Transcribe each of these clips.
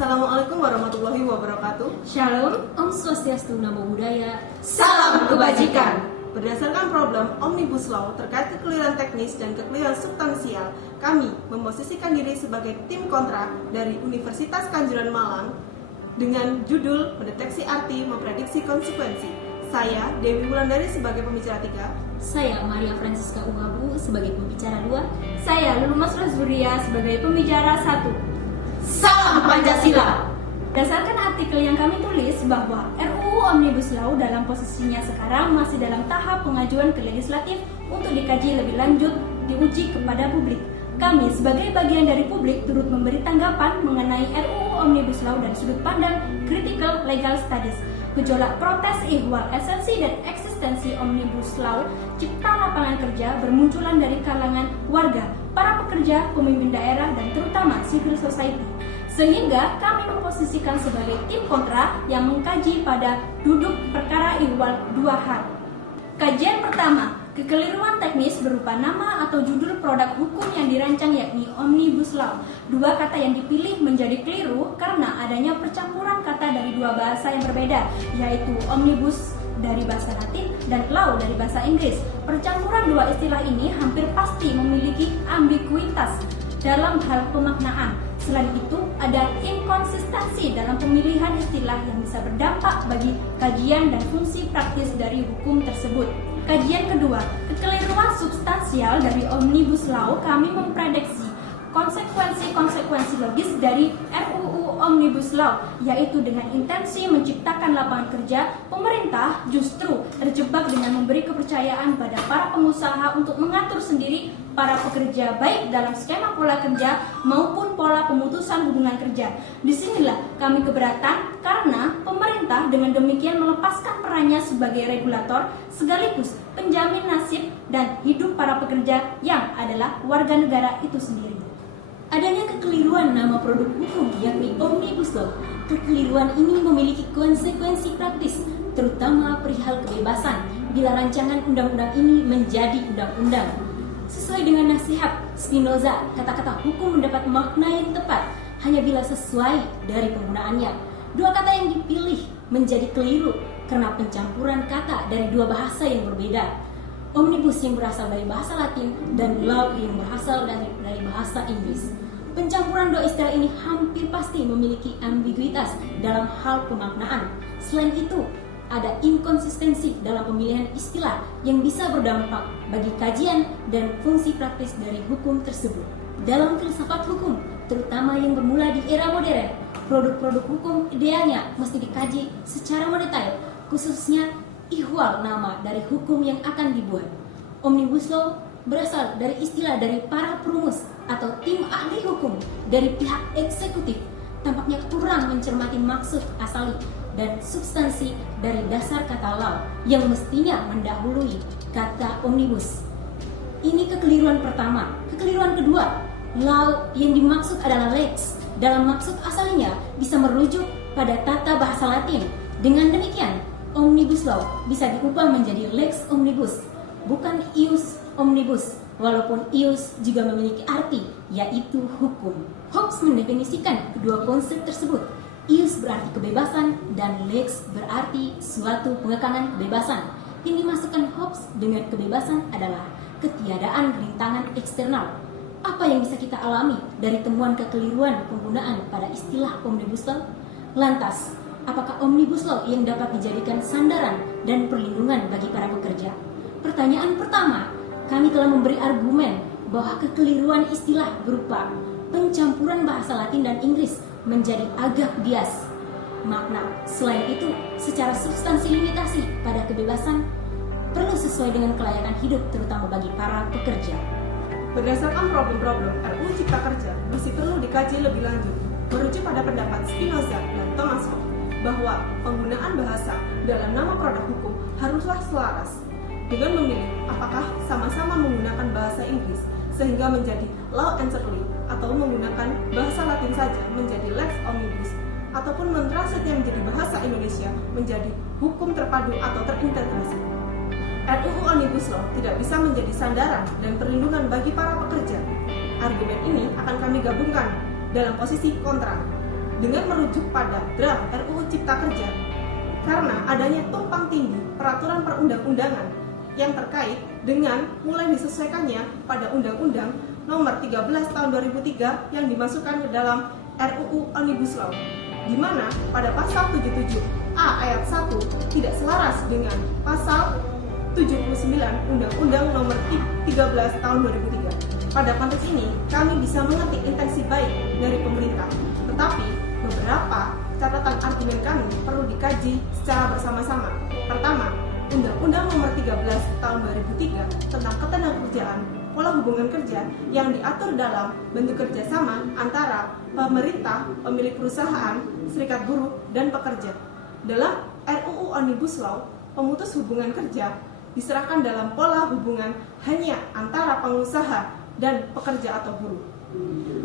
Assalamualaikum warahmatullahi wabarakatuh. Shalom, Om Swastiastu, Namo Buddhaya. Salam kebajikan. Berdasarkan problem Omnibus Law terkait kekeliruan teknis dan kekeliruan substansial, kami memposisikan diri sebagai tim kontra dari Universitas Kanjuran Malang dengan judul Mendeteksi Arti, Memprediksi Konsekuensi. Saya, Dewi Wulandari sebagai pembicara 3. Saya, Maria Francisca Ungabu sebagai pembicara 2. Saya, Lulu Mas Razuria sebagai pembicara 1. Salam Pancasila! Berdasarkan artikel yang kami tulis bahwa RUU Omnibus Law dalam posisinya sekarang masih dalam tahap pengajuan ke legislatif untuk dikaji lebih lanjut, diuji kepada publik. Kami sebagai bagian dari publik turut memberi tanggapan mengenai RUU Omnibus Law dan sudut pandang Critical Legal Studies. Gejolak protes ihwal esensi dan eksistensi Omnibus Law Cipta Lapangan Kerja bermunculan dari kalangan warga, para pekerja, pemimpin daerah, dan terutama civil society. Sehingga kami memposisikan sebagai tim kontra yang mengkaji pada duduk perkara ihwal 2 hal. Kajian pertama, kekeliruan teknis berupa nama atau judul produk hukum yang dirancang yakni Omnibus Law. 2 kata yang dipilih menjadi keliru karena adanya percampuran kata dari 2 bahasa yang berbeda, yaitu Omnibus dari bahasa Latin dan Law dari bahasa Inggris. Percampuran 2 istilah ini hampir pasti memiliki ambiguitas dalam hal pemaknaan. Selain itu, ada inkonsistensi dalam pemilihan istilah yang bisa berdampak bagi kajian dan fungsi praktis dari hukum tersebut. Kajian kedua, kekeliruan substansial dari Omnibus Law, kami memprediksi konsekuensi logis dari RUU Omnibus Law, yaitu dengan intensi menciptakan lapangan kerja, pemerintah justru terjebak dengan memberi kepercayaan pada para pengusaha untuk mengatur sendiri para pekerja baik dalam skema pola kerja maupun pola pemutusan hubungan kerja. Disinilah kami keberatan karena pemerintah dengan demikian melepaskan perannya sebagai regulator sekaligus penjamin nasib dan hidup para pekerja yang adalah warga negara itu sendiri. Adanya kekeliruan nama produk hukum yakni Omnibus Law. Kekeliruan ini memiliki konsekuensi praktis, terutama perihal kebebasan bila rancangan undang-undang ini menjadi undang-undang. Sesuai dengan nasihat Spinoza, kata-kata hukum mendapat makna yang tepat hanya bila sesuai dari penggunaannya. 2 kata yang dipilih menjadi keliru karena pencampuran kata dari 2 bahasa yang berbeda. Omnibus yang berasal dari bahasa Latin dan Law yang berasal dari bahasa Inggris. Pencampuran 2 istilah ini hampir pasti memiliki ambiguitas dalam hal pemaknaan. Selain itu, ada inkonsistensi dalam pemilihan istilah yang bisa berdampak bagi kajian dan fungsi praktis dari hukum tersebut. Dalam filsafat hukum, terutama yang bermula di era modern, produk-produk hukum idealnya mesti dikaji secara mendetail, khususnya ihwal nama dari hukum yang akan dibuat. Omnibus Law berasal dari istilah dari para perumus atau tim ahli hukum dari pihak eksekutif, tampaknya kurang mencermati maksud asali dan substansi dari dasar kata law yang mestinya mendahului kata omnibus. Ini kekeliruan pertama. Kekeliruan kedua, law yang dimaksud adalah lex. Dalam maksud asalinya bisa merujuk pada tata bahasa Latin. Dengan demikian, Omnibus Law bisa diubah menjadi Lex Omnibus, bukan Ius Omnibus, walaupun Ius juga memiliki arti, yaitu hukum. Hobbes mendefinisikan kedua konsep tersebut. Ius berarti kebebasan dan Lex berarti suatu pengekangan kebebasan. Yang dimasukkan Hobbes dengan kebebasan adalah ketiadaan rintangan eksternal. Apa yang bisa kita alami dari temuan kekeliruan penggunaan pada istilah Omnibus Law? Lantas, apakah Omnibus Law yang dapat dijadikan sandaran dan perlindungan bagi para pekerja? Pertanyaan pertama, kami telah memberi argumen bahwa kekeliruan istilah berupa pencampuran bahasa Latin dan Inggris menjadi agak bias makna. Selain itu, secara substansi limitasi pada kebebasan perlu sesuai dengan kelayakan hidup terutama bagi para pekerja. Berdasarkan problem-problem RUU Cipta Kerja masih perlu dikaji lebih lanjut, merujuk pada pendapat Spinoza dan Thomas Hobbes bahwa penggunaan bahasa dalam nama produk hukum haruslah selaras dengan memilih apakah sama-sama menggunakan bahasa Inggris sehingga menjadi law entirely atau menggunakan bahasa Latin saja menjadi lex omnibus ataupun mentranslitnya menjadi bahasa Indonesia menjadi hukum terpadu atau terintegrasi. RUU Omnibus Law tidak bisa menjadi sandaran dan perlindungan bagi para pekerja. Argumen ini akan kami gabungkan dalam posisi kontra. dengan merujuk pada draft RUU Cipta Kerja karena adanya tumpang tindih peraturan perundang-undangan yang terkait dengan mulai disesuaikannya pada Undang-Undang Nomor 13 Tahun 2003 yang dimasukkan ke dalam RUU Omnibus Law, di mana pada pasal 77A ayat 1 tidak selaras dengan pasal 79 Undang-Undang Nomor 13 Tahun 2003. Pada konteks ini, kami bisa mengerti intensi baik dari pemerintah, tetapi beberapa catatan argumen kami perlu dikaji secara bersama-sama. Pertama, Undang-Undang Nomor 13 Tahun 2003 tentang Ketenagakerjaan, pola hubungan kerja yang diatur dalam bentuk kerjasama antara pemerintah, pemilik perusahaan, serikat buruh, dan pekerja. Dalam RUU Omnibus Law, pemutus hubungan kerja diserahkan dalam pola hubungan hanya antara pengusaha dan pekerja atau buruh.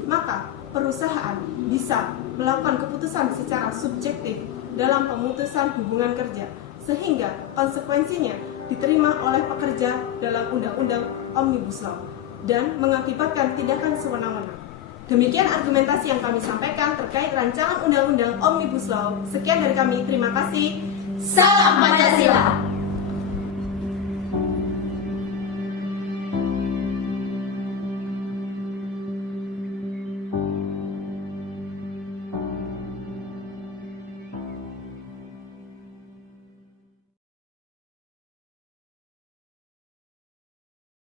Maka perusahaan bisa melakukan keputusan secara subjektif dalam pemutusan hubungan kerja, sehingga konsekuensinya diterima oleh pekerja dalam Undang-Undang Omnibus Law dan mengakibatkan tindakan sewenang-wenang. Demikian argumentasi yang kami sampaikan terkait rancangan Undang-Undang Omnibus Law. Sekian dari kami, terima kasih. Salam Pancasila.